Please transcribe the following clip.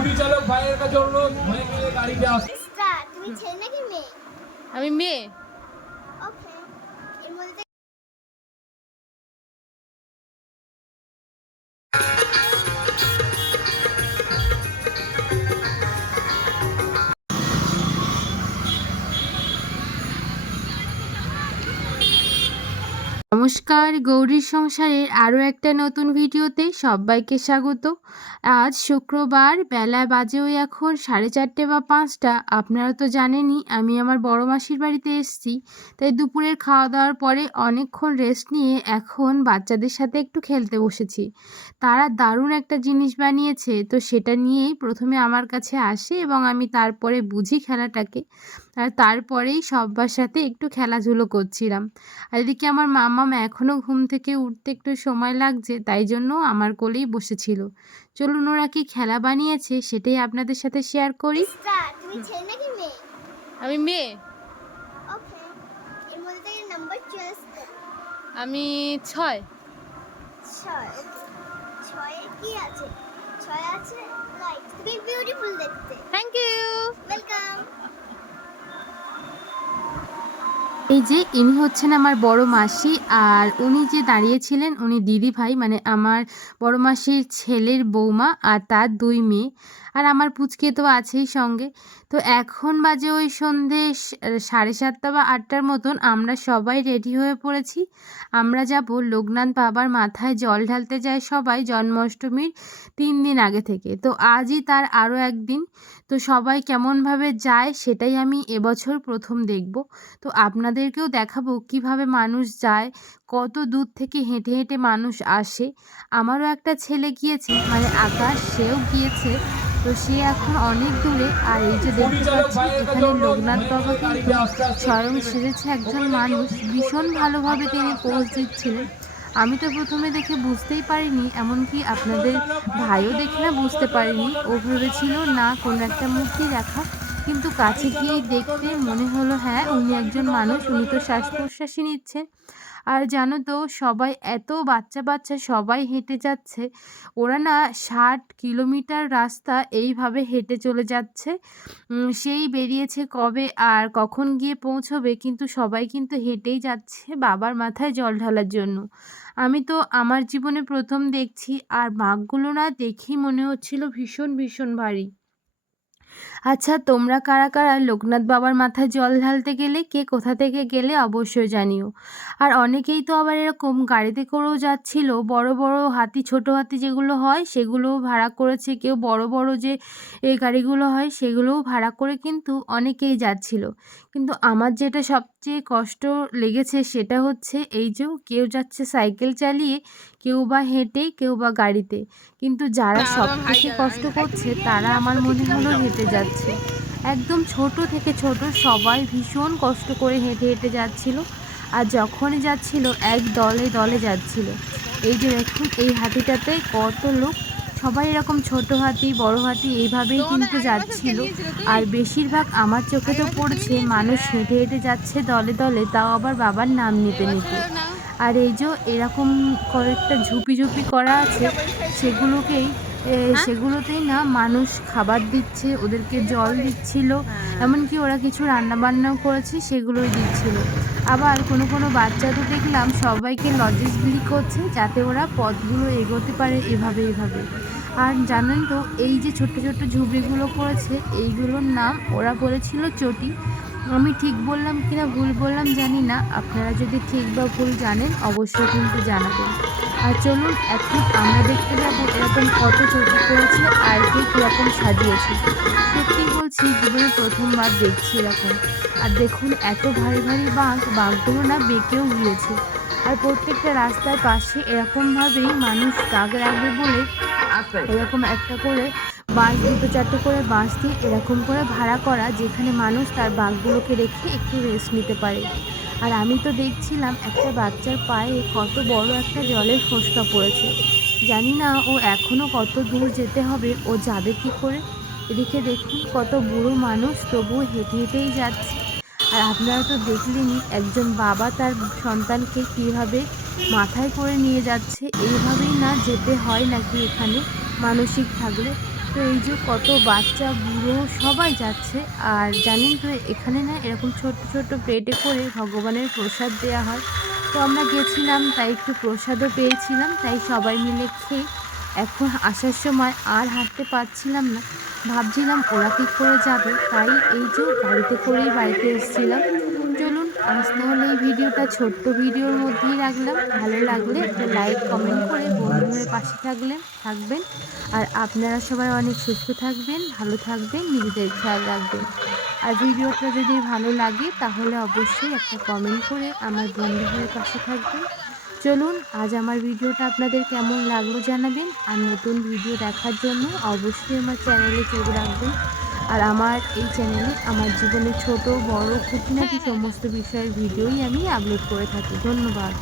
Scooty চালক ভাইয়ের কাছে অনুরোধ হয়ে গেলে গাড়িতে আসতে তুমি ছেলে নাকি মেয়ে? আমি মেয়ে। নমস্কার গৌরীর সংসারের আরও একটা নতুন ভিডিওতে সবাইকে স্বাগত। আজ শুক্রবার বেলা বাজে ওই এখন সাড়ে চারটে বা পাঁচটা। আপনারা তো জানেনই, আমি আমার বড় মাসির বাড়িতে এসেছি। তাই দুপুরের খাওয়া দাওয়ার পরে অনেকক্ষণ রেস্ট নিয়ে এখন বাচ্চাদের সাথে একটু খেলতে বসেছি। তারা দারুণ একটা জিনিস বানিয়েছে, তো সেটা নিয়েই প্রথমে আমার কাছে আসে এবং আমি তারপরে বুঝি খেলাটাকে। আর তারপরেই সব্বার সাথে একটু খেলাধুলো করছিলাম। আর এদিকে আমার মামাম এখনও ঘুম থেকে উঠতে একটু সময় লাগছে তাই জন্য আমার কোলেই বসেছিল। চলুন ওরা কি খেলা বানিয়েছে সেটাই আপনাদের সাথে শেয়ার করি। স্টার তুমি ছেলে নাকি মেয়ে? আমি মেয়ে। ওকে এর মধ্যে থেকে নাম্বার চয়েস আমি ছয়। ছয় ছয়ে কি আছে? ছয় আছে? লাইট তুমি বিউটিফুল দেখতে। থ্যাংক ইউ ওয়েলকাম যে ইনি হচ্ছেন আমার বড় মাসি আর উনি যে দাঁড়িয়েছিলেন, উনি দিদি ভাই মানে আমার বড় মাসির ছেলের বৌমা আর তার দুই মেয়ে। আর আমার পুচকে তো আছেই সঙ্গে। তো এখন বাজে ওই সন্ধে সাড়ে সাতটা বা আটটার মতন আমরা সবাই রেডি হয়ে পড়েছি। আমরা যাব লোকনাথ বাবার মাথায় জল ঢালতে যায় সবাই জন্মাষ্টমীর তিন দিন আগে থেকে। তো আজই তার আরও একদিন। তো সবাই কেমনভাবে যায় সেটাই আমি এবছর প্রথম দেখব। তো আপনাদেরকেও দেখাবো কীভাবে মানুষ যায়, কত দূর থেকে হেঁটে হেঁটে মানুষ আসে। আমারও একটা ছেলে গিয়েছে মানে আকাশ, সেও গিয়েছে। তো সে এখন অনেক দূরে আর এই যে দেখতে পাচ্ছি এখানে লোকনাথ বাবা কিন্তু স্বয়ং সেরেছে একজন মানুষ। ভীষণ ভালোভাবে তিনি পোজ দিচ্ছিলেন। আমি তো প্রথমে দেখে বুঝতেই পারিনি এমনকি আপনাদের ভাইও দেখে না বুঝতে পারিনি। ও ভেবেছিল না কোনো একটা মূর্তি দেখা কিন্তু কাছে গিয়েই দেখতে মনে হলো হ্যাঁ উনি একজন মানুষ, উনি তো শ্বাস প্রশ্বাসই নিচ্ছেন। আর জানো তো, সবাই এত বাচ্চা বাচ্চা সবাই হেঁটে যাচ্ছে। ওরা না ষাট কিলোমিটার রাস্তা এইভাবে হেঁটে চলে যাচ্ছে। সেই বেরিয়েছে কবে আর কখন গিয়ে পৌঁছবে? কিন্তু সবাই কিন্তু হেঁটেই যাচ্ছে বাবার মাথায় জল ঢালার জন্য। আমি তো আমার জীবনে প্রথম দেখছি, আর বাঘগুলো না দেখেই মনে হচ্ছিল ভীষণ ভীষণ ভারী। আচ্ছা তোমরা কারা কারা লোকনাথ বাবার মাথায় জল ঢালতে গেলে, কে কোথা থেকে গেলে অবশ্যই জানিও। আর অনেকেই তো আবার এরকম গাড়িতে করেও যাচ্ছিল, বড় বড় হাতি, ছোট হাতি যেগুলো হয়, সেগুলোও ভাড়া করেছে কেউ। বড় বড় যে এই গাড়িগুলো হয়, সেগুলোও ভাড়া করে কিন্তু অনেকেই যাচ্ছিল। কিন্তু আমার যেটা সবচেয়ে কষ্ট লেগেছে সেটা হচ্ছে এই যে কেউ যাচ্ছে সাইকেল চালিয়ে কেউ বা হেঁটে কেউ বা গাড়িতে। কিন্তু যারা সব থেকে কষ্ট করছে তারা আমার মনে হলো হেঁটে যাচ্ছে। একদম ছোট থেকে ছোট সবাই ভীষণ কষ্ট করে হেঁটে হেঁটে যাচ্ছিল। আর যখনই যাচ্ছিল এক দলে দলে যাচ্ছিল। এই যে দেখুন এই হাতিটাতে কত লোক সবাই এরকম ছোট হাতি বড় হাতি এইভাবেই কিন্তু যাচ্ছিল। আর বেশিরভাগ আমার চোখে তো পড়ছে মানুষ হেঁটে হেঁটে যাচ্ছে দলে দলে তাও আবার বাবার নাম নিতে নিতে। আর এই যে এরকম কয়েকটা ঝুপি ঝুপি করা আছে সেগুলোকেই সেগুলোতেই না মানুষ খাবার দিচ্ছে ওদেরকে জল দিচ্ছিল এমনকি ওরা কিছু রান্না বান্নাও করেছে সেগুলোই দিচ্ছিল। আবার কোনো কোনো বাচ্চা তো দেখলাম সবাইকে লজেস বিলি করছে যাতে ওরা পথগুলো এগোতে পারে এভাবে এভাবে। আর জানেন তো এই যে ছোট্ট ছোট্ট ঝুবড়িগুলো করেছে এইগুলোর নাম ওরা বলেছিল চটি। আমি ঠিক বললাম কিনা ভুল বললাম জানি না আপনারা যদি ঠিক বা ভুল জানেন অবশ্যই কিন্তু জানাবেন। আর চলুন এখন আমরা দেখতে যাব এরকম কত চটি করেছে আর কে কীরকম সাজিয়েছে। সত্যি বলছি জীবনে প্রথমবার দেখছি এরকম। আর দেখুন এত ভারী ভারী বাঘ বাঘগুলো না বেঁকেও গিয়েছে। আর প্রত্যেকটা রাস্তার পাশে এরকমভাবেই মানুষ দাগ রাখবে বলে এরকম একটা করে বাঁশ দুটো চারটে করে বাঁশ দিয়ে এরকম করে ভাড়া করা যেখানে মানুষ তার বাঘগুলোকে রেখে একটু রেস্ট নিতে পারে। আর আমি তো দেখছিলাম একটা বাচ্চার পায়ে কত বড় একটা জলের ফোসকা পড়েছে। জানি না ও এখনও কত দূর যেতে হবে, ও যাবে কি করে? এদিকে দেখুন, কত বুড়ো মানুষ তবুও হেঁটে হেঁটেই যাচ্ছে। আর আপনারা তো দেখলেনই একজন বাবা তার সন্তানকে কীভাবে মাথায় করে নিয়ে যাচ্ছে। এইভাবেই না যেতে হয় নাকি এখানে মানসিক থাকলে? তো এই যে কত বাচ্চা, বুড়ো সবাই যাচ্ছে। আর জানেন তো, এখানে না এরকম ছোট ছোট প্লেটে করে ভগবানের প্রসাদ দেওয়া হয়। তো আমরা গেছিলাম, তাই একটু প্রসাদও পেয়েছিলাম, তাই সবাই মিলে খেয়ে এখন আসার সময় আর হাঁটতে পারছিলাম না। ভাবছিলাম ওরা কী করে যাবে, তাই এই যে গাড়িতে করেই বাড়িতে এসেছিলাম। আজ তাহলে এই ভিডিওটা ছোট্ট ভিডিওর মধ্যেই রাখলাম। ভালো লাগলে একটা লাইক কমেন্ট করে বন্ধুদের পাশে থাকলেন, থাকবেন। আর আপনারা সবাই অনেক সুস্থ থাকবেন, ভালো থাকবেন, নিজেদের খেয়াল রাখবেন। আর ভিডিওটা যদি ভালো লাগে, তাহলে অবশ্যই একটা কমেন্ট করে আমার বন্ধুদের পাশে থাকবেন। চলুন, আজ আমার ভিডিওটা আপনাদের কেমন লাগল জানাবেন। আর নতুন ভিডিও দেখার জন্য অবশ্যই আমার চ্যানেলে চোখ রাখবেন। আর আমার এই চ্যানেলে আমার জীবনে ছোট বড় খুঁটিনাটি সমস্ত বিষয়ের ভিডিওই আমি আপলোড করে থাকি। ধন্যবাদ।